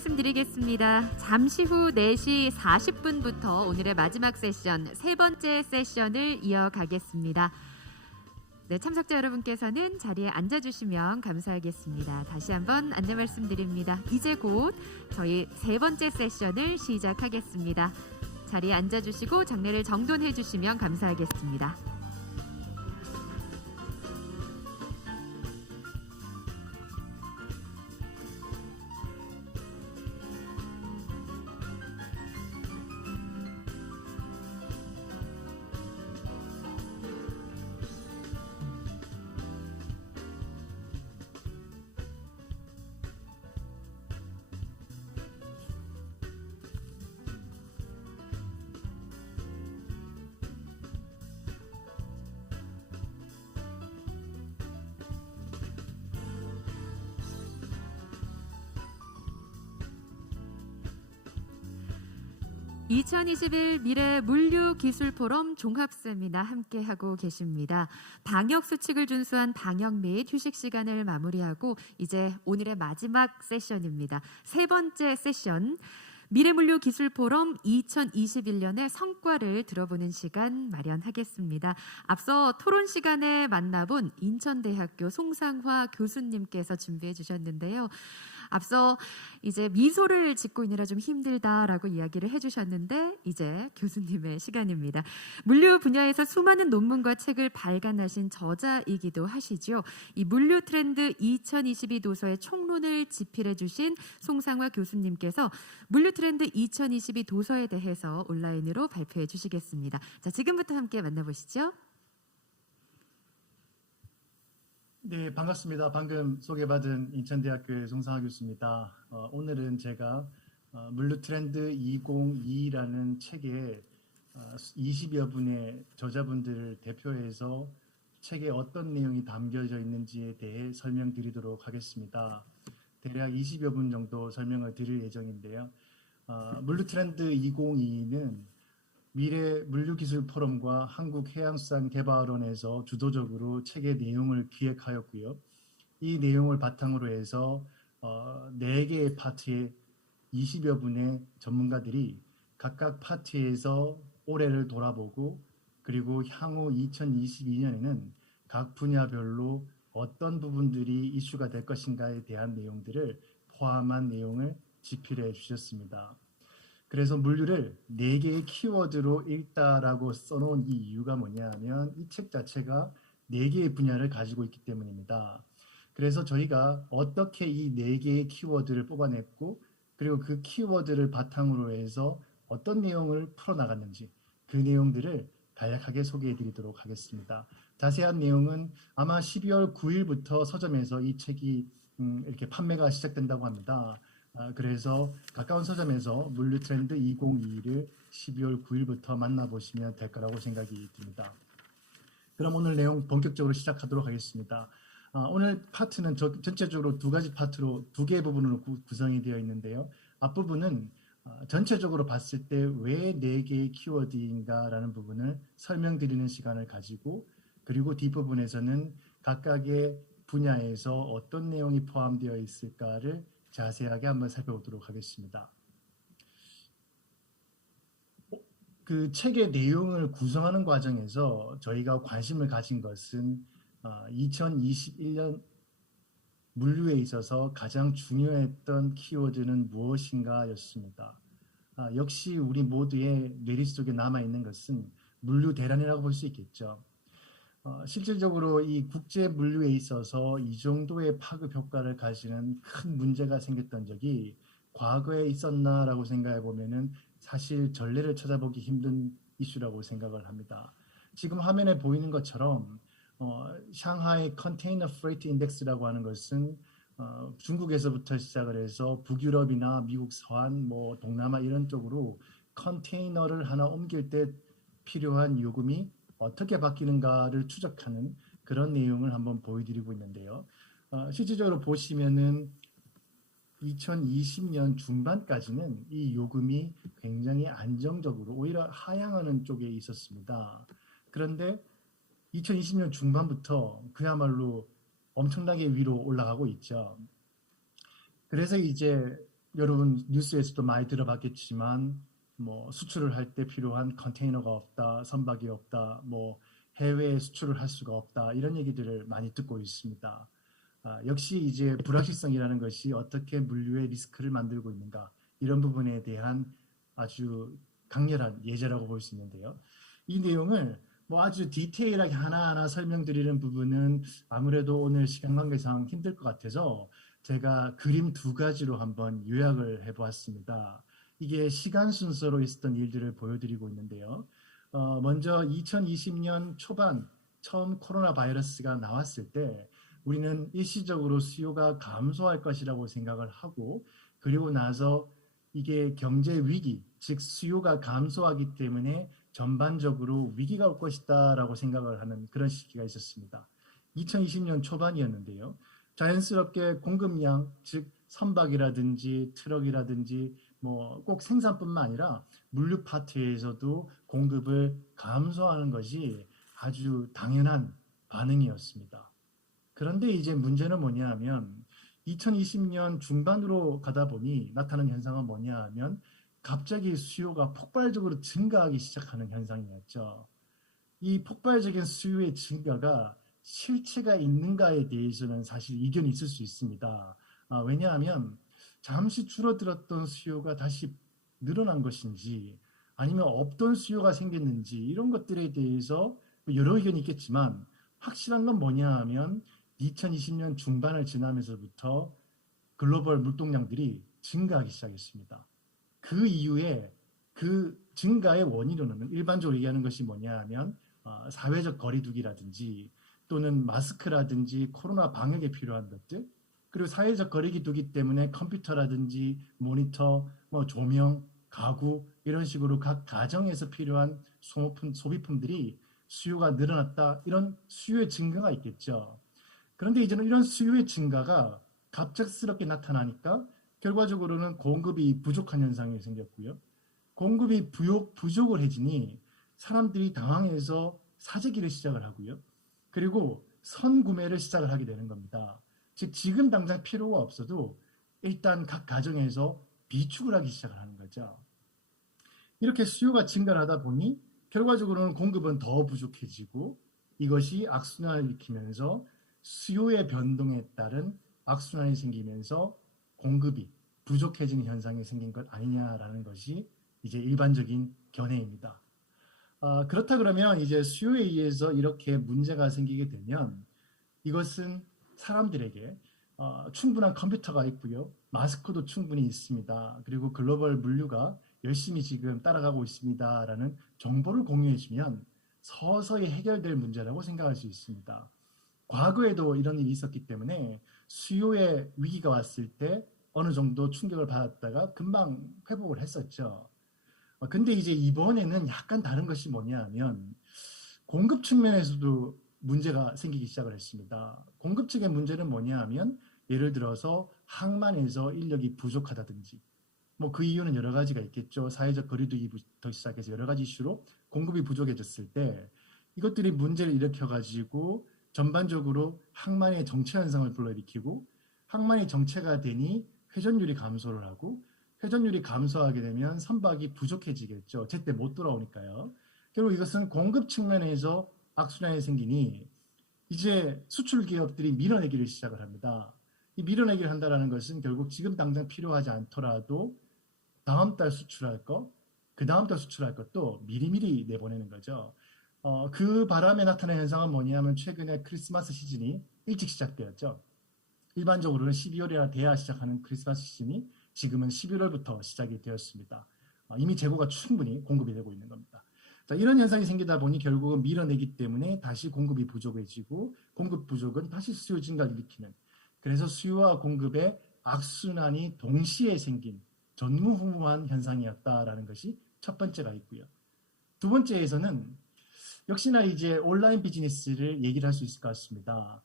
말씀드리겠습니다. 잠시 후 4시 40분부터 오늘의 마지막 세션, 세 번째 세션을 이어가겠습니다. 네, 참석자 여러분께서는 자리에 앉아주시면 감사하겠습니다. 다시 한번 안내 말씀드립니다. 이제 곧 저희 세 번째 세션을 시작하겠습니다. 자리에 앉아주시고 장례를 정돈해 주시면 감사하겠습니다. (2021) 미래 물류 기술 포럼 종합 세미나 함께 하고 계십니다. 방역 수칙을 준수한 방역 및 휴식 시간을 마무리하고 이제 오늘의 마지막 세션입니다. 세 번째 세션, 미래 물류 기술 포럼 2021년의 성과를 들어보는 시간 마련하겠습니다. 앞서 토론 시간에 만나본 인천대학교 송상화 교수님께서 준비해 주셨는데요. 앞서 이제 미소를 짓고 있느라 좀 힘들다라고 이야기를 해주셨는데 이제 교수님의 시간입니다. 물류 분야에서 수많은 논문과 책을 발간하신 저자이기도 하시죠. 이 물류 트렌드 2022 도서의 총론을 집필해 주신 송상화 교수님께서 물류 트렌드 2022 도서에 대해서 온라인으로 발표해 주시겠습니다. 자, 지금부터 함께 만나보시죠. 네, 반갑습니다. 방금 소개받은 인천대학교의 송상화 교수입니다. 오늘은 제가 물류 트렌드 2022라는 책에 20여 분의 저자분들을 대표해서 책에 어떤 내용이 담겨져 있는지에 대해 설명드리도록 하겠습니다. 대략 20여 분 정도 설명을 드릴 예정인데요. 물류 트렌드 2022는 미래 물류기술 포럼과 한국해양수산개발원에서 주도적으로 책의 내용을 기획하였고요. 이 내용을 바탕으로 해서 4개의 파트에 20여 분의 전문가들이 각각 파트에서 올해를 돌아보고 그리고 향후 2022년에는 각 분야별로 어떤 부분들이 이슈가 될 것인가에 대한 내용들을 포함한 내용을 집필해 주셨습니다. 그래서 물류를 4개의 키워드로 읽다라고 써놓은 이 이유가 뭐냐면 이 책 자체가 4개의 분야를 가지고 있기 때문입니다. 그래서 저희가 어떻게 이 4개의 키워드를 뽑아냈고 그리고 그 키워드를 바탕으로 해서 어떤 내용을 풀어나갔는지 그 내용들을 간략하게 소개해 드리도록 하겠습니다. 자세한 내용은 아마 12월 9일부터 서점에서 이 책이 이렇게 판매가 시작된다고 합니다. 그래서 가까운 서점에서 물류 트렌드 2022를 12월 9일부터 만나보시면 될 거라고 생각이 듭니다. 그럼 오늘 내용 본격적으로 시작하도록 하겠습니다. 오늘 파트는 전체적으로 2가지 파트로 2개의 부분으로 구성이 되어 있는데요. 앞부분은 전체적으로 봤을 때 왜 4개의 키워드인가라는 부분을 설명드리는 시간을 가지고 그리고 뒷부분에서는 각각의 분야에서 어떤 내용이 포함되어 있을까를 자세하게 한번 살펴보도록 하겠습니다. 그 책의 내용을 구성하는 과정에서 저희가 관심을 가진 것은 2021년 물류에 있어서 가장 중요했던 키워드는 무엇인가 였습니다. 역시 우리 모두의 뇌리 속에 남아있는 것은 물류 대란이라고 볼 수 있겠죠. 실질적으로 이 국제 물류에 있어서 이 정도의 파급 효과를 가지는 큰 문제가 생겼던 적이 과거에 있었나라고 생각해 보면은 사실 전례를 찾아보기 힘든 이슈라고 생각을 합니다. 지금 화면에 보이는 것처럼 샹하이 컨테이너 프레이트 인덱스라고 하는 것은 중국에서부터 시작을 해서 북유럽이나 미국 서한, 동남아 이런 쪽으로 컨테이너를 하나 옮길 때 필요한 요금이 어떻게 바뀌는가를 추적하는 그런 내용을 한번 보여드리고 있는데요. 실질적으로 보시면은 2020년 중반까지는 이 요금이 굉장히 안정적으로 오히려 하향하는 쪽에 있었습니다. 그런데 2020년 중반부터 그야말로 엄청나게 위로 올라가고 있죠. 그래서 이제 여러분 뉴스에서도 많이 들어봤겠지만 뭐 수출을 할 때 필요한 컨테이너가 없다, 선박이 없다, 뭐 해외에 수출을 할 수가 없다 이런 얘기들을 많이 듣고 있습니다. 역시 이제 불확실성이라는 것이 어떻게 물류의 리스크를 만들고 있는가 이런 부분에 대한 아주 강렬한 예제라고 볼 수 있는데요. 이 내용을 뭐 아주 디테일하게 하나하나 설명드리는 부분은 아무래도 오늘 시간 관계상 힘들 것 같아서 제가 그림 두 가지로 한번 요약을 해보았습니다. 이게 시간 순서로 있었던 일들을 보여드리고 있는데요. 먼저 2020년 초반 처음 코로나 바이러스가 나왔을 때 우리는 일시적으로 수요가 감소할 것이라고 생각을 하고 그리고 나서 이게 경제 위기, 즉 수요가 감소하기 때문에 전반적으로 위기가 올 것이다라고 생각을 하는 그런 시기가 있었습니다. 2020년 초반이었는데요. 자연스럽게 공급량, 즉 선박이라든지 트럭이라든지 뭐 꼭 생산뿐만 아니라 물류 파트에서도 공급을 감소하는 것이 아주 당연한 반응이었습니다. 그런데 이제 문제는 뭐냐 하면 2020년 중반으로 가다 보니 나타난 현상은 뭐냐 하면 갑자기 수요가 폭발적으로 증가하기 시작하는 현상이었죠. 이 폭발적인 수요의 증가가 실체가 있는가에 대해서는 사실 이견이 있을 수 있습니다. 왜냐하면 잠시 줄어들었던 수요가 다시 늘어난 것인지 아니면 없던 수요가 생겼는지 이런 것들에 대해서 여러 의견이 있겠지만 확실한 건 뭐냐 하면 2020년 중반을 지나면서부터 글로벌 물동량들이 증가하기 시작했습니다. 그 이후에 그 증가의 원인으로는 일반적으로 얘기하는 것이 뭐냐 하면 사회적 거리두기라든지 또는 마스크라든지 코로나 방역에 필요한 것들 그리고 사회적 거리두기 때문에 컴퓨터라든지 모니터, 뭐 조명, 가구 이런 식으로 각 가정에서 필요한 소비품들이 수요가 늘어났다 이런 수요의 증가가 있겠죠. 그런데 이제는 이런 수요의 증가가 갑작스럽게 나타나니까 결과적으로는 공급이 부족한 현상이 생겼고요. 공급이 부족을 해지니 사람들이 당황해서 사재기를 시작을 하고요. 그리고 선구매를 시작을 하게 되는 겁니다. 즉 지금 당장 필요가 없어도 일단 각 가정에서 비축을 하기 시작을 하는 거죠. 이렇게 수요가 증가하다 보니 결과적으로는 공급은 더 부족해지고 이것이 악순환을 일으키면서 수요의 변동에 따른 악순환이 생기면서 공급이 부족해지는 현상이 생긴 것 아니냐라는 것이 이제 일반적인 견해입니다. 그렇다 그러면 이제 수요에 의해서 이렇게 문제가 생기게 되면 이것은 사람들에게 충분한 컴퓨터가 있고요. 마스크도 충분히 있습니다. 그리고 글로벌 물류가 열심히 지금 따라가고 있습니다라는 정보를 공유해 주면 서서히 해결될 문제라고 생각할 수 있습니다. 과거에도 이런 일이 있었기 때문에 수요의 위기가 왔을 때 어느 정도 충격을 받았다가 금방 회복을 했었죠. 근데 이제 이번에는 약간 다른 것이 뭐냐 하면 공급 측면에서도 문제가 생기기 시작을 했습니다. 공급 측의 문제는 뭐냐 하면 예를 들어서 항만에서 인력이 부족하다든지 뭐 그 이유는 여러 가지가 있겠죠. 사회적 거리두기부터 시작해서 여러 가지 이슈로 공급이 부족해졌을 때 이것들이 문제를 일으켜가지고 전반적으로 항만의 정체 현상을 불러일으키고 항만이 정체가 되니 회전율이 감소를 하고 회전율이 감소하게 되면 선박이 부족해지겠죠. 제때 못 돌아오니까요. 결국 이것은 공급 측면에서 악순환이 생기니 이제 수출 기업들이 밀어내기를 시작을 합니다. 이 밀어내기를 한다는 것은 결국 지금 당장 필요하지 않더라도 다음 달 수출할 것, 그 다음 달 수출할 것도 미리미리 내보내는 거죠. 그 바람에 나타난 현상은 뭐냐면 최근에 크리스마스 시즌이 일찍 시작되었죠. 일반적으로는 12월이나 돼야 시작하는 크리스마스 시즌이 지금은 11월부터 시작이 되었습니다. 이미 재고가 충분히 공급이 되고 있는 겁니다. 자, 이런 현상이 생기다 보니 결국은 밀어내기 때문에 다시 공급이 부족해지고 공급 부족은 다시 수요 증가를 일으키는 그래서 수요와 공급의 악순환이 동시에 생긴 전무후무한 현상이었다라는 것이 첫 번째가 있고요. 두 번째에서는 역시나 이제 온라인 비즈니스를 얘기를 할 수 있을 것 같습니다.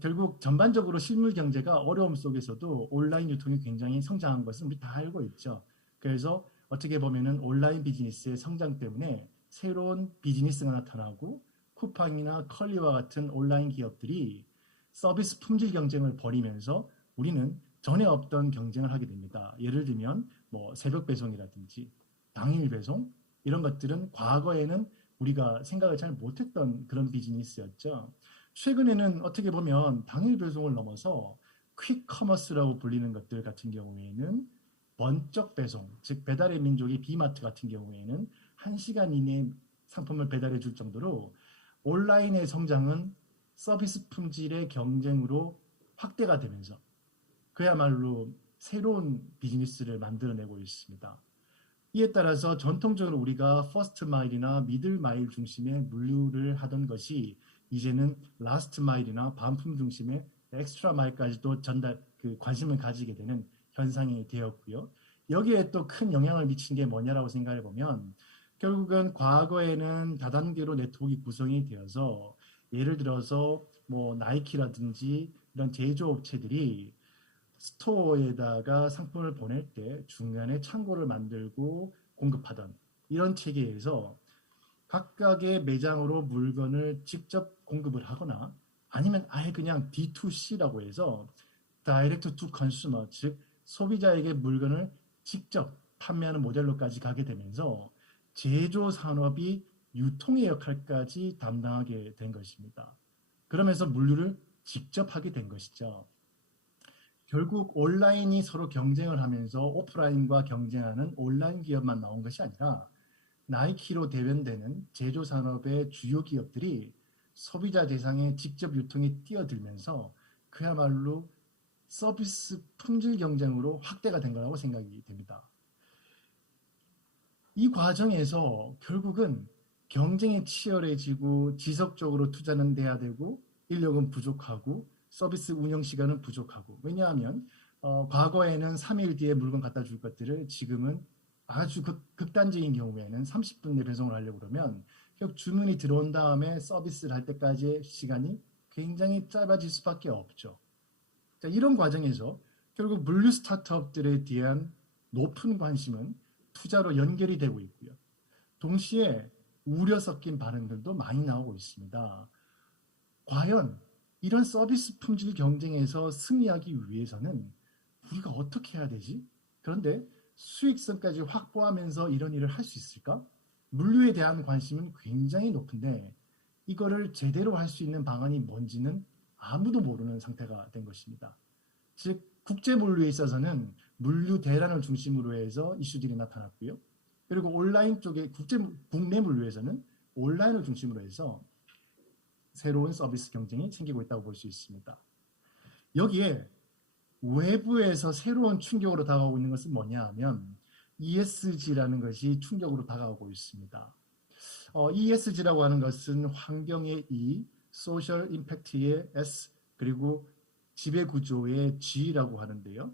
결국 전반적으로 실물 경제가 어려움 속에서도 온라인 유통이 굉장히 성장한 것은 우리 다 알고 있죠. 그래서 어떻게 보면은 온라인 비즈니스의 성장 때문에 새로운 비즈니스가 나타나고 쿠팡이나 컬리와 같은 온라인 기업들이 서비스 품질 경쟁을 벌이면서 우리는 전에 없던 경쟁을 하게 됩니다. 예를 들면 뭐 새벽 배송이라든지 당일 배송 이런 것들은 과거에는 우리가 생각을 잘 못했던 그런 비즈니스였죠. 최근에는 어떻게 보면 당일 배송을 넘어서 퀵 커머스라고 불리는 것들 같은 경우에는 번쩍 배송, 즉 배달의 민족의 비마트 같은 경우에는 1시간 이내에 상품을 배달해 줄 정도로 온라인의 성장은 서비스 품질의 경쟁으로 확대가 되면서 그야말로 새로운 비즈니스를 만들어내고 있습니다. 이에 따라서 전통적으로 우리가 퍼스트 마일이나 미들 마일 중심의 물류를 하던 것이 이제는 라스트 마일이나 반품 중심의 엑스트라 마일까지도 관심을 가지게 되는 현상이 되었고요. 여기에 또 큰 영향을 미친 게 뭐냐라고 생각해 보면 결국은 과거에는 다단계로 네트워크가 구성이 되어서 예를 들어서 뭐 나이키라든지 이런 제조업체들이 스토어에다가 상품을 보낼 때 중간에 창고를 만들고 공급하던 이런 체계에서 각각의 매장으로 물건을 직접 공급을 하거나 아니면 아예 그냥 D2C라고 해서 다이렉트 투 컨슈머, 즉 소비자에게 물건을 직접 판매하는 모델로까지 가게 되면서 제조 산업이 유통의 역할까지 담당하게 된 것입니다. 그러면서 물류를 직접 하게 된 것이죠. 결국 온라인이 서로 경쟁을 하면서 오프라인과 경쟁하는 온라인 기업만 나온 것이 아니라 나이키로 대변되는 제조 산업의 주요 기업들이 소비자 대상의 직접 유통에 뛰어들면서 그야말로 서비스 품질 경쟁으로 확대가 된 거라고 생각이 됩니다. 이 과정에서 결국은 경쟁이 치열해지고 지속적으로 투자는 돼야 되고 인력은 부족하고 서비스 운영 시간은 부족하고 왜냐하면 과거에는 3일 뒤에 물건 갖다 줄 것들을 지금은 아주 극단적인 경우에는 30분 내 배송을 하려고 그러면 결국 주문이 들어온 다음에 서비스를 할 때까지의 시간이 굉장히 짧아질 수밖에 없죠. 자, 이런 과정에서 결국 물류 스타트업들에 대한 높은 관심은 투자로 연결이 되고 있고요. 동시에 우려 섞인 반응들도 많이 나오고 있습니다. 과연 이런 서비스 품질 경쟁에서 승리하기 위해서는 우리가 어떻게 해야 되지? 그런데 수익성까지 확보하면서 이런 일을 할 수 있을까? 물류에 대한 관심은 굉장히 높은데 이거를 제대로 할 수 있는 방안이 뭔지는 아무도 모르는 상태가 된 것입니다. 즉 국제 물류에 있어서는 물류 대란을 중심으로 해서 이슈들이 나타났고요. 그리고 온라인 쪽에 국내 물류에서는 온라인을 중심으로 해서 새로운 서비스 경쟁이 생기고 있다고 볼 수 있습니다. 여기에 외부에서 새로운 충격으로 다가오고 있는 것은 뭐냐 하면 ESG라는 것이 충격으로 다가오고 있습니다. ESG라고 하는 것은 환경의 E, 소셜 임팩트의 S, 그리고 지배구조의 G라고 하는데요.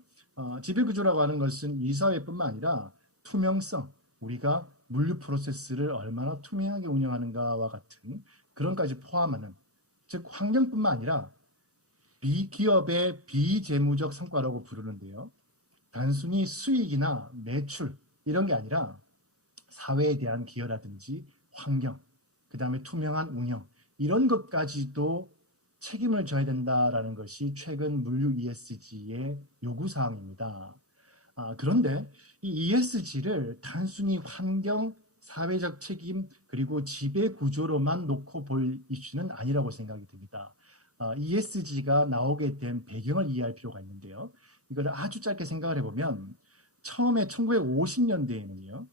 지배구조라고 하는 것은 이사회뿐만 아니라 투명성, 우리가 물류 프로세스를 얼마나 투명하게 운영하는가와 같은 그런까지 포함하는, 즉 환경뿐만 아니라 기업의 비재무적 성과라고 부르는데요. 단순히 수익이나 매출 이런 게 아니라 사회에 대한 기여라든지 환경, 그 다음에 투명한 운영 이런 것까지도 책임을 져야 된다라는 것이 최근 물류 ESG의 요구사항입니다. 그런데 이 ESG를 단순히 환경, 사회적 책임, 그리고 지배 구조로만 놓고 볼 이슈는 아니라고 생각이 듭니다. ESG가 나오게 된 배경을 이해할 필요가 있는데요. 이걸 아주 짧게 생각을 해보면 처음에 1950년대에는요.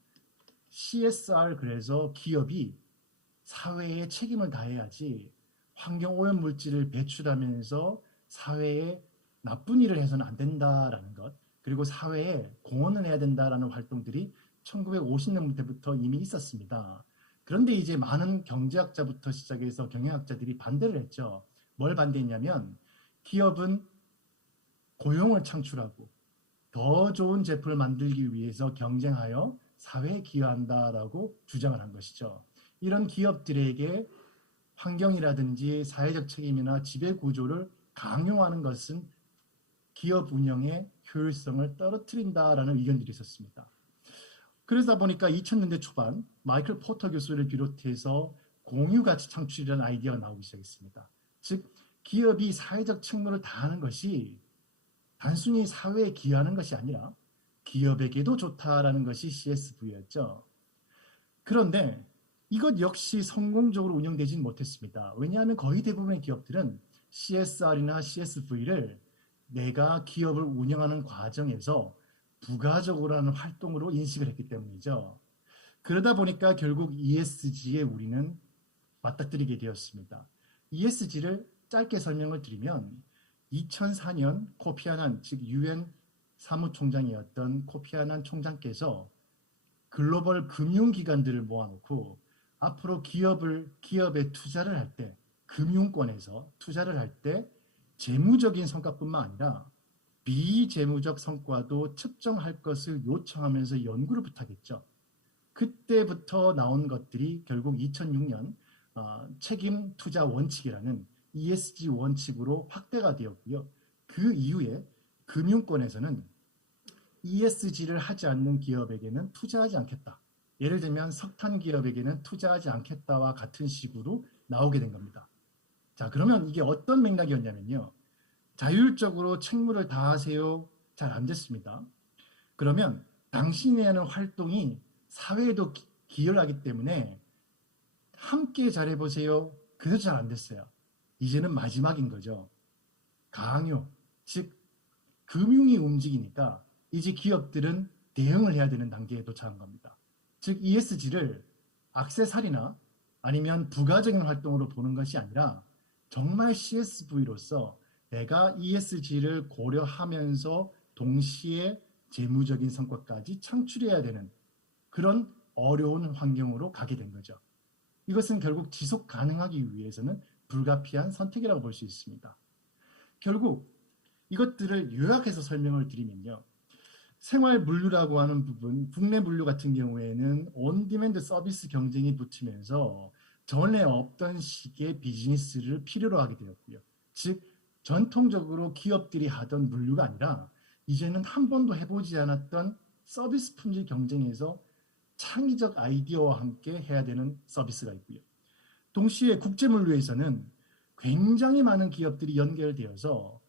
CSR 그래서 기업이 사회에 책임을 다해야지 환경 오염 물질을 배출하면서 사회에 나쁜 일을 해서는 안 된다라는 것, 그리고 사회에 공헌을 해야 된다라는 활동들이 1950년대부터 이미 있었습니다. 그런데 이제 많은 경제학자부터 시작해서 경영학자들이 반대를 했죠. 뭘 반대했냐면 기업은 고용을 창출하고 더 좋은 제품을 만들기 위해서 경쟁하여 사회에 기여한다라고 주장을 한 것이죠. 이런 기업들에게 환경이라든지 사회적 책임이나 지배 구조를 강요하는 것은 기업 운영의 효율성을 떨어뜨린다라는 의견들이 있었습니다. 그러다 보니까 2000년대 초반 마이클 포터 교수를 비롯해서 공유가치 창출이라는 아이디어가 나오기 시작했습니다. 즉 기업이 사회적 책무를 다하는 것이 단순히 사회에 기여하는 것이 아니라 기업에게도 좋다라는 것이 CSV였죠. 그런데 이것 역시 성공적으로 운영되지는 못했습니다. 왜냐하면 거의 대부분의 기업들은 CSR이나 CSV를 내가 기업을 운영하는 과정에서 부가적으로 하는 활동으로 인식을 했기 때문이죠. 그러다 보니까 결국 ESG에 우리는 맞닥뜨리게 되었습니다. ESG를 짧게 설명을 드리면 2004년 코피 아난, 즉 UN 사무총장이었던 코피 아난 총장께서 글로벌 금융기관들을 모아놓고 앞으로 기업에 투자를 할 때, 금융권에서 투자를 할 때 재무적인 성과뿐만 아니라 비재무적 성과도 측정할 것을 요청하면서 연구를 부탁했죠. 그때부터 나온 것들이 결국 2006년 책임 투자 원칙이라는 ESG 원칙으로 확대가 되었고요. 그 이후에 금융권에서는 ESG를 하지 않는 기업에게는 투자하지 않겠다. 예를 들면 석탄 기업에게는 투자하지 않겠다와 같은 식으로 나오게 된 겁니다. 자, 그러면 이게 어떤 맥락이었냐면요. 자율적으로 책무를 다하세요. 잘 안 됐습니다. 그러면 당신이 하는 활동이 사회에도 기여를 하기 때문에 함께 잘해보세요. 그래도 잘 안 됐어요. 이제는 마지막인 거죠. 강요, 즉 금융이 움직이니까 이제 기업들은 대응을 해야 되는 단계에 도착한 겁니다. 즉 ESG를 액세서리나 아니면 부가적인 활동으로 보는 것이 아니라 정말 CSV로서 내가 ESG를 고려하면서 동시에 재무적인 성과까지 창출해야 되는 그런 어려운 환경으로 가게 된 거죠. 이것은 결국 지속 가능하기 위해서는 불가피한 선택이라고 볼 수 있습니다. 결국 이것들을 요약해서 설명을 드리면요. 생활 물류라고 하는 부분, 국내 물류 같은 경우에는 온디맨드 서비스 경쟁이 붙으면서 전에 없던 식의 비즈니스를 필요로 하게 되었고요. 즉 전통적으로 기업들이 하던 물류가 아니라 이제는 한 번도 해보지 않았던 서비스 품질 경쟁에서 창의적 아이디어와 함께 해야 되는 서비스가 있고요. 동시에 국제 물류에서는 굉장히 많은 기업들이 연결되어서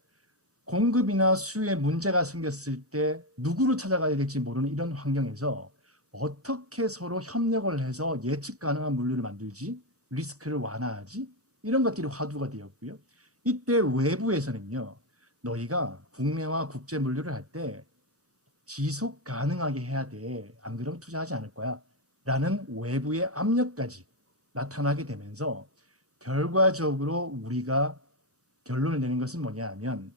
공급이나 수요에 문제가 생겼을 때 누구를 찾아가야 될지 모르는 이런 환경에서 어떻게 서로 협력을 해서 예측 가능한 물류를 만들지, 리스크를 완화하지, 이런 것들이 화두가 되었고요. 이때 외부에서는요, 너희가 국내와 국제 물류를 할 때 지속 가능하게 해야 돼. 안 그러면 투자하지 않을 거야. 라는 외부의 압력까지 나타나게 되면서 결과적으로 우리가 결론을 내는 것은 뭐냐 하면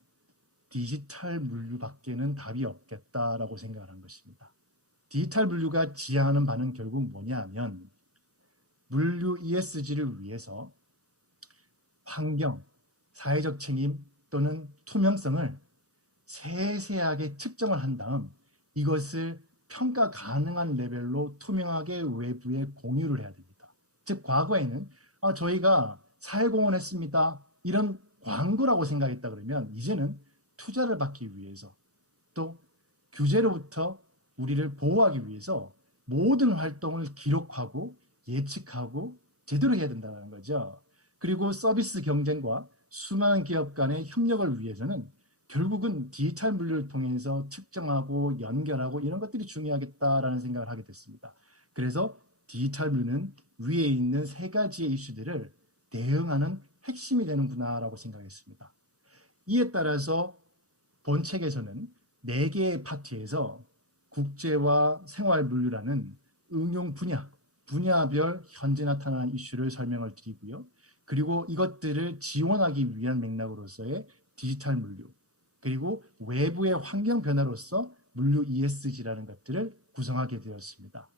디지털 물류밖에는 답이 없겠다라고 생각을 한 것입니다. 디지털 물류가 지향하는 바는 결국 뭐냐 하면 물류 ESG를 위해서 환경, 사회적 책임 또는 투명성을 세세하게 측정을 한 다음 이것을 평가 가능한 레벨로 투명하게 외부에 공유를 해야 됩니다. 즉 과거에는 저희가 사회공헌 했습니다. 이런 광고라고 생각했다 그러면 이제는 투자를 받기 위해서 또 규제로부터 우리를 보호하기 위해서 모든 활동을 기록하고 예측하고 제대로 해야 된다는 거죠. 그리고 서비스 경쟁과 수많은 기업 간의 협력을 위해서는 결국은 디지털 물류를 통해서 측정하고 연결하고 이런 것들이 중요하겠다라는 생각을 하게 됐습니다. 그래서 디지털 물류는 위에 있는 세 가지의 이슈들을 대응하는 핵심이 되는구나라고 생각했습니다. 이에 따라서 본 책에서는 4개의 파트에서 국제와 생활 물류라는 응용 분야별 현재 나타난 이슈를 설명을 드리고요. 그리고 이것들을 지원하기 위한 맥락으로서의 디지털 물류, 그리고 외부의 환경 변화로서 물류 ESG라는 것들을 구성하게 되었습니다.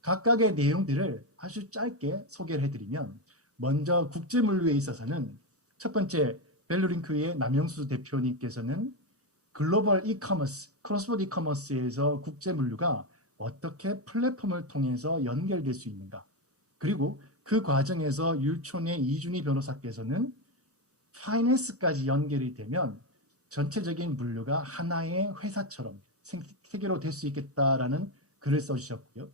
각각의 내용들을 아주 짧게 소개를 해드리면 먼저 국제 물류에 있어서는 첫 번째 벨루링크의 남영수 대표님께서는 글로벌 이커머스, 크로스보드 이커머스에서 국제 물류가 어떻게 플랫폼을 통해서 연결될 수 있는가, 그리고 그 과정에서 율촌의 이준희 변호사께서는 파이낸스까지 연결이 되면 전체적인 물류가 하나의 회사처럼 세계로 될 수 있겠다라는 글을 써주셨고요.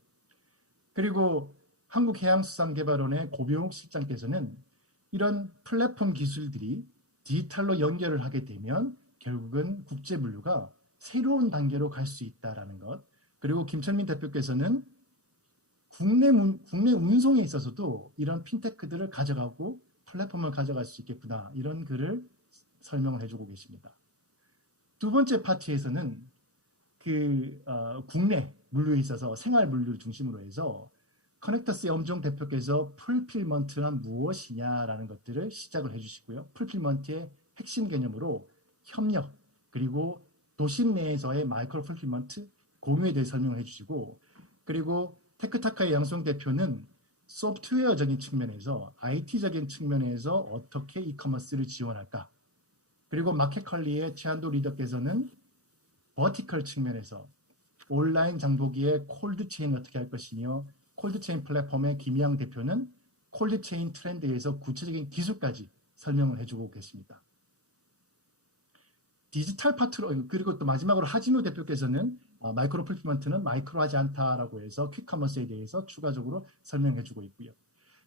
그리고 한국해양수산개발원의 고병욱 실장께서는 이런 플랫폼 기술들이 디지털로 연결을 하게 되면 결국은 국제 물류가 새로운 단계로 갈 수 있다라는 것. 그리고 김천민 대표께서는 국내 운송에 있어서도 이런 핀테크들을 가져가고 플랫폼을 가져갈 수 있겠구나, 이런 글을 설명을 해주고 계십니다. 두 번째 파트에서는 국내 물류에 있어서 생활 물류를 중심으로 해서 커넥터스의 엄종 대표께서 풀필먼트란 무엇이냐라는 것들을 시작을 해주시고요. 풀필먼트의 핵심 개념으로 협력, 그리고 도심 내에서의 마이크로 풀필먼트, 공유에 대해 설명을 해주시고, 그리고 테크타카의 양송 대표는 소프트웨어적인 측면에서, IT적인 측면에서 어떻게 이커머스를 지원할까, 그리고 마켓컬리의 최한도 리더께서는 버티컬 측면에서 온라인 장보기의 콜드체인 어떻게 할 것이며, 콜드체인 플랫폼의 김희영 대표는 콜드체인 트렌드에서 구체적인 기술까지 설명을 해주고 계십니다. 디지털 파트로, 그리고 또 마지막으로 하진우 대표께서는 마이크로 풀필먼트는 마이크로하지 않다라고 해서 퀵커머스에 대해서 추가적으로 설명해주고 있고요.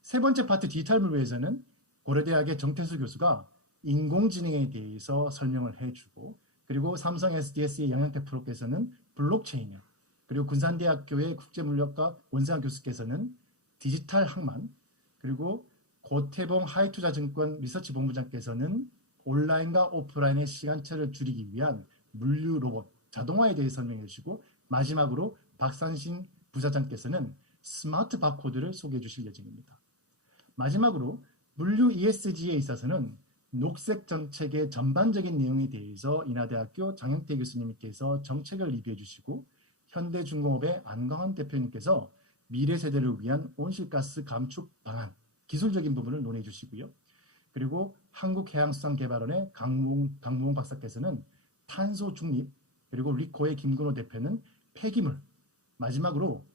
세 번째 파트 디지털 물류에서는 고려대학의 정태수 교수가 인공지능에 대해서 설명을 해주고, 그리고 삼성 SDS의 영양태 프로께서는 블록체인이요, 그리고 군산대학교의 국제물리학과 원세환 교수께서는 디지털 항만, 그리고 고태봉 하이투자증권 리서치 본부장께서는 온라인과 오프라인의 시간차를 줄이기 위한 물류 로봇, 자동화에 대해 설명해 주시고, 마지막으로 박상신 부사장께서는 스마트 바코드를 소개해 주실 예정입니다. 마지막으로 물류 ESG에 있어서는 녹색 정책의 전반적인 내용에 대해서 인하대학교 장영태 교수님께서 정책을 리뷰해 주시고, 현대중공업의 안광환 대표님께서 미래 세대를 위한 온실가스 감축 방안, 기술적인 부분을 논해 주시고요. 그리고 한국해양수산개발원의 강무홍 박사께서는 탄소 중립, 그리고 리코의 김근호 대표는 폐기물, 마지막으로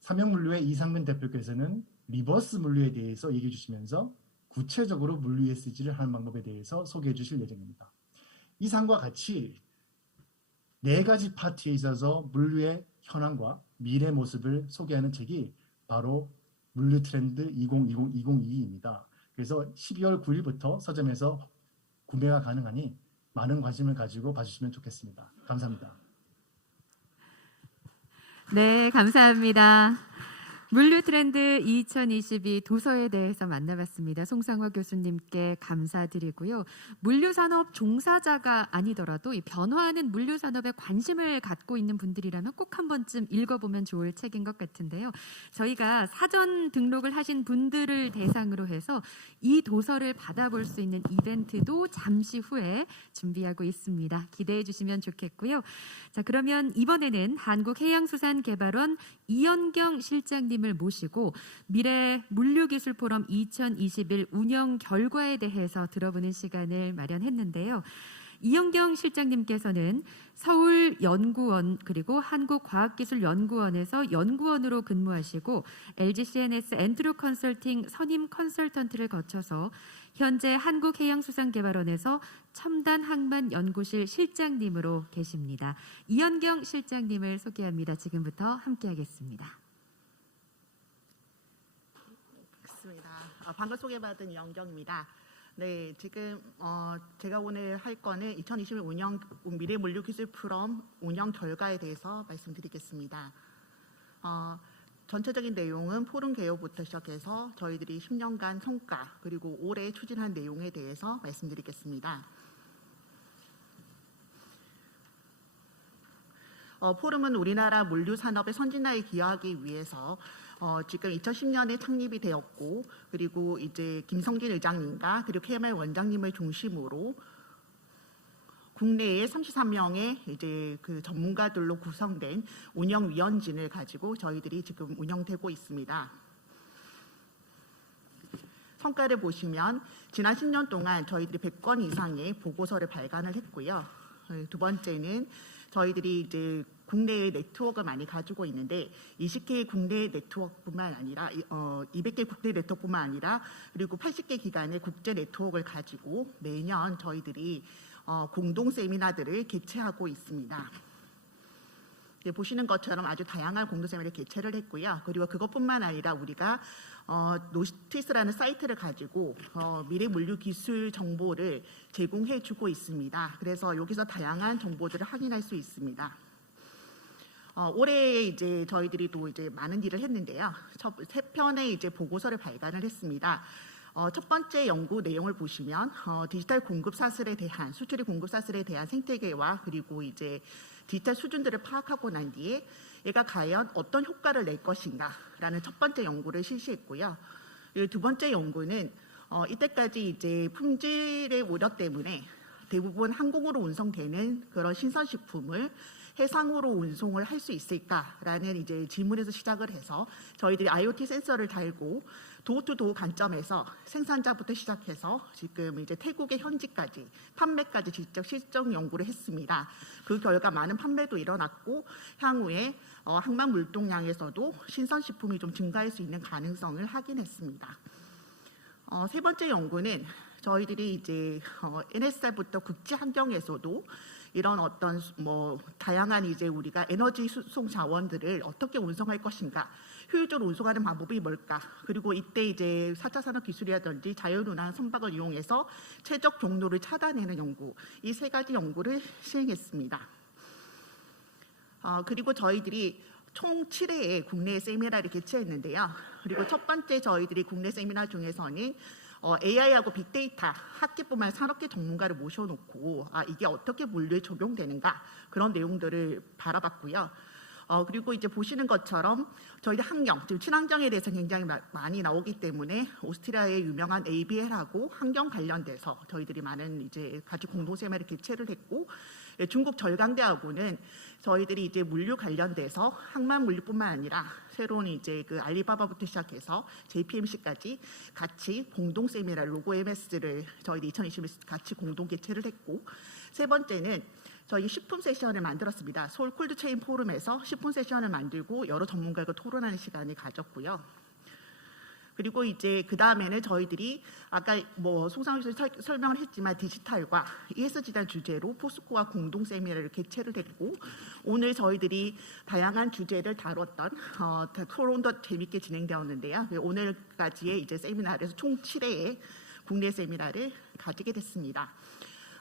삼형물류의 이상근 대표께서는 리버스 물류에 대해서 얘기해 주시면서 구체적으로 물류 ESG를 하는 방법에 대해서 소개해 주실 예정입니다. 이상과 같이 네 가지 파트에 있어서 물류의 현황과 미래 모습을 소개하는 책이 바로 물류 트렌드 2020-2022입니다. 그래서 12월 9일부터 서점에서 구매가 가능하니 많은 관심을 가지고 봐주시면 좋겠습니다. 감사합니다. 네, 감사합니다. 물류 트렌드 2022 도서에 대해서 만나봤습니다. 송상화 교수님께 감사드리고요. 물류산업 종사자가 아니더라도 이 변화하는 물류산업에 관심을 갖고 있는 분들이라면 꼭 한 번쯤 읽어보면 좋을 책인 것 같은데요. 저희가 사전 등록을 하신 분들을 대상으로 해서 이 도서를 받아볼 수 있는 이벤트도 잠시 후에 준비하고 있습니다. 기대해 주시면 좋겠고요. 자, 그러면 이번에는 한국해양수산개발원 이연경 실장님을 모시고 미래 물류기술 포럼 2021 운영 결과에 대해서 들어보는 시간을 마련했는데요. 이연경 실장님께서는 서울연구원 그리고 한국과학기술연구원에서 연구원으로 근무하시고 LG CNS 엔트로 컨설팅 선임 컨설턴트를 거쳐서 현재 한국해양수산개발원에서 첨단항만연구실 실장님으로 계십니다. 이연경 실장님을 소개합니다. 지금부터 함께하겠습니다. 반갑습니다. 방금 소개받은 이연경입니다. 네, 지금 제가 오늘 할 거는 2021 운영 미래 물류 기술 포럼 운영 결과에 대해서 말씀드리겠습니다. 전체적인 내용은 포럼 개요부터 시작해서 저희들이 10년간 성과 그리고 올해 추진한 내용에 대해서 말씀드리겠습니다. 포럼은 우리나라 물류 산업의 선진화에 기여하기 위해서 지금 2010년에 창립이 되었고, 그리고 이제 김성진 의장님과 그리고 KMR 원장님을 중심으로 국내에 33명의 이제 그 전문가들로 구성된 운영위원진을 가지고 저희들이 지금 운영되고 있습니다. 성과를 보시면 지난 10년 동안 저희들이 100건 이상의 보고서를 발간을 했고요. 두 번째는 저희들이 이제 국내의 네트워크를 많이 가지고 있는데 20개의 국내 네트워크뿐만 아니라 200개 국내 네트워크뿐만 아니라 그리고 80개 기관의 국제 네트워크를 가지고 매년 저희들이 공동 세미나들을 개최하고 있습니다. 보시는 것처럼 아주 다양한 공동 세미나를 개최를 했고요. 그리고 그것뿐만 아니라 우리가 노티스라는 사이트를 가지고 미래 물류 기술 정보를 제공해주고 있습니다. 그래서 여기서 다양한 정보들을 확인할 수 있습니다. 올해 이제 저희들이 또 이제 많은 일을 했는데요. 세 편의 이제 보고서를 발간을 했습니다. 첫 번째 연구 내용을 보시면 디지털 공급 사슬에 대한 수출입 공급 사슬에 대한 생태계와 그리고 이제 디지털 수준들을 파악하고 난 뒤에 얘가 과연 어떤 효과를 낼 것인가라는 첫 번째 연구를 실시했고요. 두 번째 연구는 이때까지 이제 품질의 우려 때문에 대부분 항공으로 운송되는 그런 신선식품을 해상으로 운송을 할 수 있을까라는 이제 질문에서 시작을 해서 저희들이 IoT 센서를 달고 도어투도어 관점에서 생산자부터 시작해서 지금 이제 태국의 현지까지 판매까지 직접 실증 연구를 했습니다. 그 결과 많은 판매도 일어났고 향후에 항만 물동량에서도 신선식품이 좀 증가할 수 있는 가능성을 확인했습니다. 세 번째 연구는 저희들이 이제 NSR부터 국제 환경에서도 이런 어떤 다양한 이제 우리가 에너지 수송 자원들을 어떻게 운송할 것인가, 효율적으로 운송하는 방법이 뭘까, 그리고 이때 이제 4차 산업 기술이라든지 자율운항 선박을 이용해서 최적 경로를 찾아내는 연구, 이 세 가지 연구를 시행했습니다. 그리고 저희들이 총 7회의 국내 세미나를 개최했는데요. 그리고 첫 번째 저희들이 국내 세미나 중에서는 AI하고 빅데이터 학계뿐만 아니라 산업계 전문가를 모셔놓고 이게 어떻게 물류에 적용되는가 그런 내용들을 바라봤고요. 그리고 이제 보시는 것처럼 저희들 환경, 지금 친환경에 대해서 굉장히 많이 나오기 때문에 오스트리아의 유명한 ABL하고 환경 관련돼서 저희들이 많은 이제 같이 공동 세미나를 개최를 했고, 중국 절강대하고는 저희들이 이제 물류 관련돼서 항만 물류뿐만 아니라 새로운 이제 그 알리바바부터 시작해서 JPMC까지 같이 공동 세미나 로고 MS를 저희들이 2020년 같이 공동 개최를 했고, 세 번째는 저희 10분 세션을 만들었습니다. 서울 콜드체인 포럼에서 10분 세션을 만들고 여러 전문가가 토론하는 시간을 가졌고요. 그리고 이제 그 다음에는 저희들이 아까 송상우 교수님 설명을 했지만 디지털과 ESG단 주제로 포스코와 공동 세미나를 개최를 했고, 오늘 저희들이 다양한 주제를 다뤘던 토론도 재밌게 진행되었는데요. 오늘까지의 이제 세미나에서 총 7회의 국내 세미나를 가지게 됐습니다.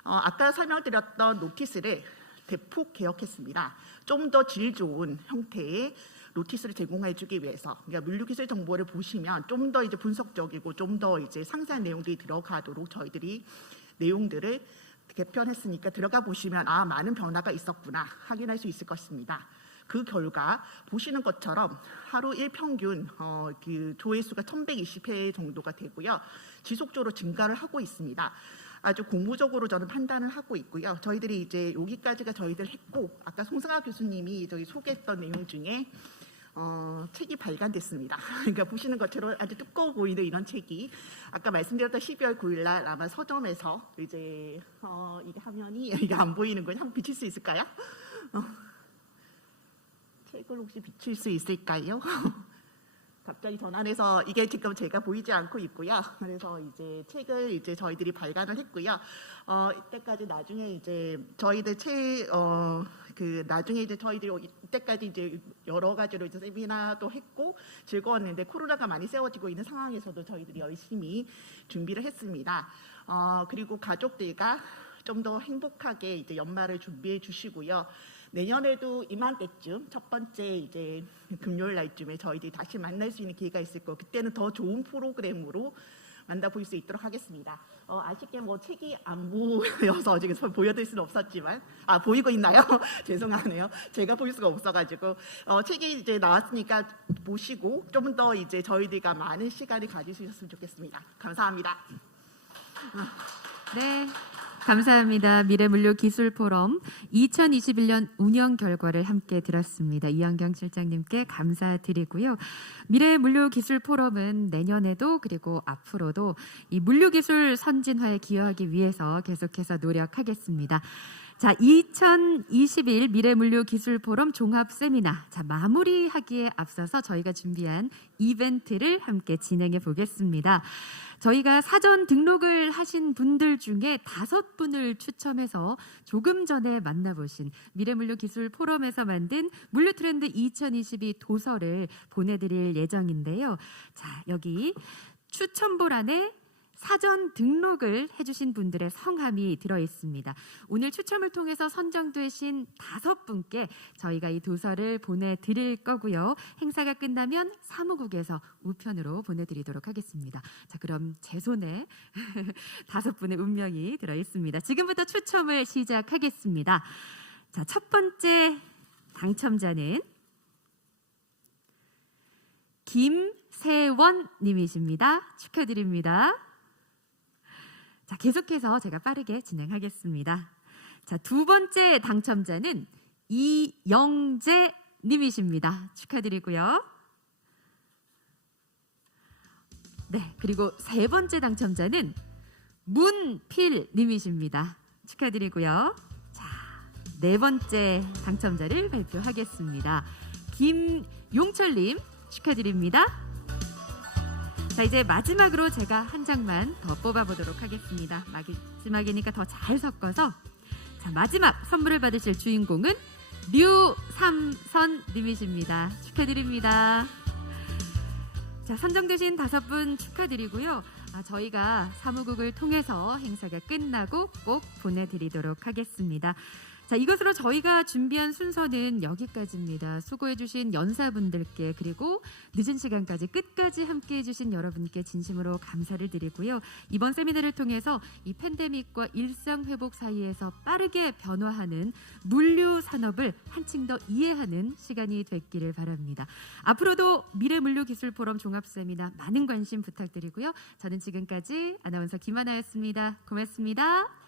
아까 설명드렸던 노티스를 대폭 개혁했습니다. 좀 더 질 좋은 형태의 노티스를 제공해주기 위해서, 그러니까 물류기술 정보를 보시면 좀 더 이제 분석적이고 좀 더 이제 상세한 내용들이 들어가도록 저희들이 내용들을 개편했으니까 들어가 보시면 많은 변화가 있었구나 확인할 수 있을 것입니다. 그 결과 보시는 것처럼 하루 일평균 그 조회수가 1120회 정도가 되고요. 지속적으로 증가를 하고 있습니다. 아주 공부적으로 저는 판단을 하고 있고요. 저희들이 이제 여기까지가 저희들 했고, 아까 송승아 교수님이 저희 소개했던 내용 중에 책이 발간됐습니다. 그러니까 보시는 것처럼 아주 두꺼워 보이는 이런 책이 아까 말씀드렸던 12월 9일 날 아마 서점에서 이제 이게 화면이 이게 안 보이는군요. 한번 비칠 수 있을까요? 책을 혹시 비칠 수 있을까요? 갑자기 전환해서 이게 지금 제가 보이지 않고 있고요. 그래서 이제 책을 이제 저희들이 발간을 했고요. 이때까지 나중에 이제 저희들 나중에 이제 저희들이 이때까지 이제 여러 가지로 이제 세미나도 했고 즐거웠는데 코로나가 많이 세워지고 있는 상황에서도 저희들이 열심히 준비를 했습니다. 그리고 가족들과 좀 더 행복하게 이제 연말을 준비해 주시고요. 내년에도 이맘때쯤 첫 번째 이제 금요일 날쯤에 저희들이 다시 만날 수 있는 기회가 있을 거고, 그때는 더 좋은 프로그램으로 만나볼 수 있도록 하겠습니다. 아쉽게 책이 안 보여서 지금 보여드릴 수는 없었지만 보이고 있나요? 죄송하네요. 제가 볼 수가 없어가지고 책이 이제 나왔으니까 보시고 좀 더 이제 저희들과 많은 시간을 가질 수 있었으면 좋겠습니다. 감사합니다. 네. 감사합니다. 미래물류기술포럼 2021년 운영 결과를 함께 들었습니다. 이현경 실장님께 감사드리고요. 미래물류기술포럼은 내년에도 그리고 앞으로도 이 물류기술 선진화에 기여하기 위해서 계속해서 노력하겠습니다. 자, 2021 미래물류기술포럼 종합세미나. 자, 마무리하기에 앞서서 저희가 준비한 이벤트를 함께 진행해 보겠습니다. 저희가 사전 등록을 하신 분들 중에 5분을 추첨해서 조금 전에 만나보신 미래물류기술포럼에서 만든 물류트렌드 2022 도서를 보내드릴 예정인데요. 자, 여기 추첨볼 안에 사전 등록을 해주신 분들의 성함이 들어있습니다. 오늘 추첨을 통해서 선정되신 5분께 저희가 이 도서를 보내드릴 거고요. 행사가 끝나면 사무국에서 우편으로 보내드리도록 하겠습니다. 자, 그럼 제 손에 5분의 운명이 들어있습니다. 지금부터 추첨을 시작하겠습니다. 자, 첫 번째 당첨자는 김세원 님이십니다. 축하드립니다. 자, 계속해서 제가 빠르게 진행하겠습니다. 자, 두 번째 당첨자는 이영재 님이십니다. 축하드리고요. 네, 그리고 세 번째 당첨자는 문필 님이십니다. 축하드리고요. 자, 네 번째 당첨자를 발표하겠습니다. 김용철 님 축하드립니다. 자, 이제 마지막으로 제가 한 장만 더 뽑아보도록 하겠습니다. 마지막이니까 더 잘 섞어서. 자, 마지막 선물을 받으실 주인공은 류삼선 님이십니다. 축하드립니다. 자, 선정되신 5분 축하드리고요. 저희가 사무국을 통해서 행사가 끝나고 꼭 보내드리도록 하겠습니다. 자, 이것으로 저희가 준비한 순서는 여기까지입니다. 수고해주신 연사분들께 그리고 늦은 시간까지 끝까지 함께해주신 여러분께 진심으로 감사를 드리고요. 이번 세미나를 통해서 이 팬데믹과 일상회복 사이에서 빠르게 변화하는 물류 산업을 한층 더 이해하는 시간이 됐기를 바랍니다. 앞으로도 미래물류기술포럼 종합세미나 많은 관심 부탁드리고요. 저는 지금까지 아나운서 김하나였습니다. 고맙습니다.